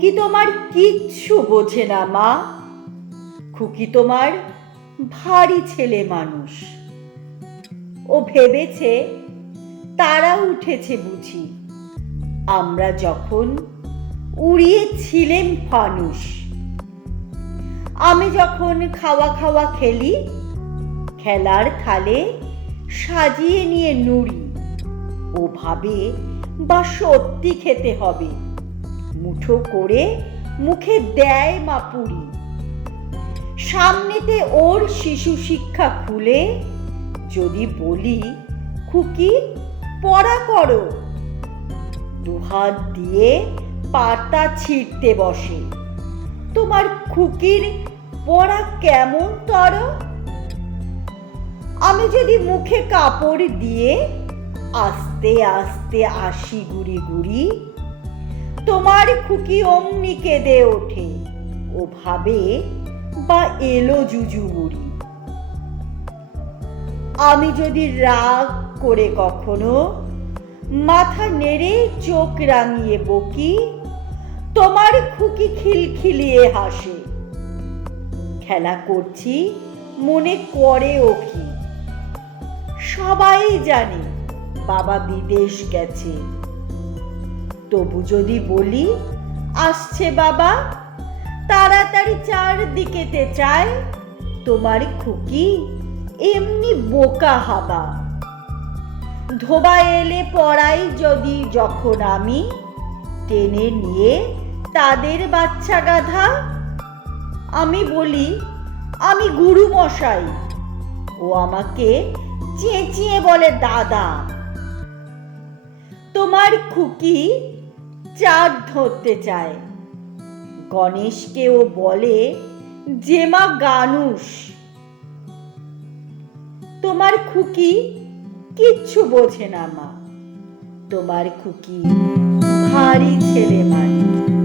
খুকি তোমার কিচ্ছু বোঝে না মা। খুকি তোমার ভারী ছেলে মানুষ। ও ভেবেছে তারা উঠেছে বুঝি আমরা যখন উড়িয়েছিলেম ফানুস। আমি যখন খাওয়া খাওয়া খেলি, খেলার থালে সাজিয়ে নিয়ে নুড়ি, ও ভাবে বা সত্যি খেতে হবে, মুঠো করে মুখে দেয় মা পুরি। সামনেতে ওর শিশু শিক্ষা খুলে যদি বলি খুকি পড়া করো, দুহাত দিয়ে পাতা ছিঁড়তে বসে। তোমার খুকির পড়া কেমন তর? আমি যদি মুখে কাপড় দিয়ে আস্তে আস্তে আসি গুড়ি গুড়ি, তোমার খুকি অমনি কেঁদে ওঠে, ও ভাবে বা এলো জুজু বুড়ি। আমি যদি রাগ করে কখনো মাথা নেড়ে চোখ রাঙিয়ে বকি, তোমার খুকি খিলখিলিয়ে হাসে। খেলা করছি মনে করে ও কি, সবাই জানে বাবা বিদেশ গেছে। তবু যদি বলি আসছে বাবা, তাড়াতাড়ি চারদিকেতে চায়, তোমার খুকি এমনি বোকা হাবা। ধোবা এলে পড়াই যদি যখন আমি টেনে নিয়ে তাদের বাচ্চা গাধা, আমি বলি আমি গুরু মশাই, ও আমাকে চেঁচিয়ে বলে দাদা। তোমার খুকি চাঁদ ধরতে চায়, গণেশকে ও বলে যে মা গানুষ। তোমার খুকি কিচ্ছু বোঝে না মা। তোমার খুকি ভারী ছেলে মানুষ।